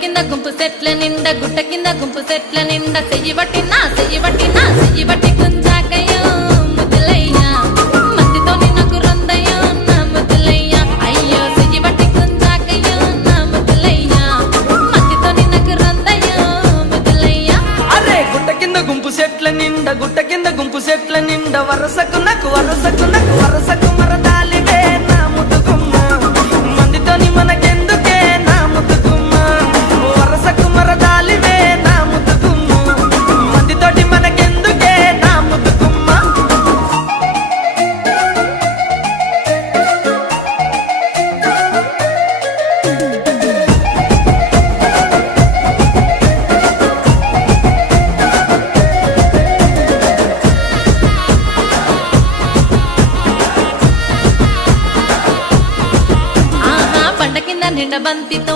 కింద గుంపు సెట్ల నిండా గుట్ట కింద గుంపు సెట్ల నిండా చెయ్యి బట్టి గుంజాకయ్యో ముద్దులయ్యా మందితో నాకు రొందయ్యో నా ముద్దులయ్యా అయ్యో చెయ్యి బట్టి గుంజాకయ్యో నా ముద్దులయ్యా మందితో నాకు రొందయ్యో ముద్దులయ్యా అరే గుట్ట కింద గుంపు సెట్ల నిండా వరసకు మరదాలివే నా ముద్దుగుమ్మ మందితోని మనకెందుకే నా ముద్దుగుమ్మ వరసకు మరదాలివే నా ముద్దుగుమ్మ మందితోటి మనకెందుకే నా ముద్దుగుమ్మ ఆహా పంట కింద నిండా బంతితో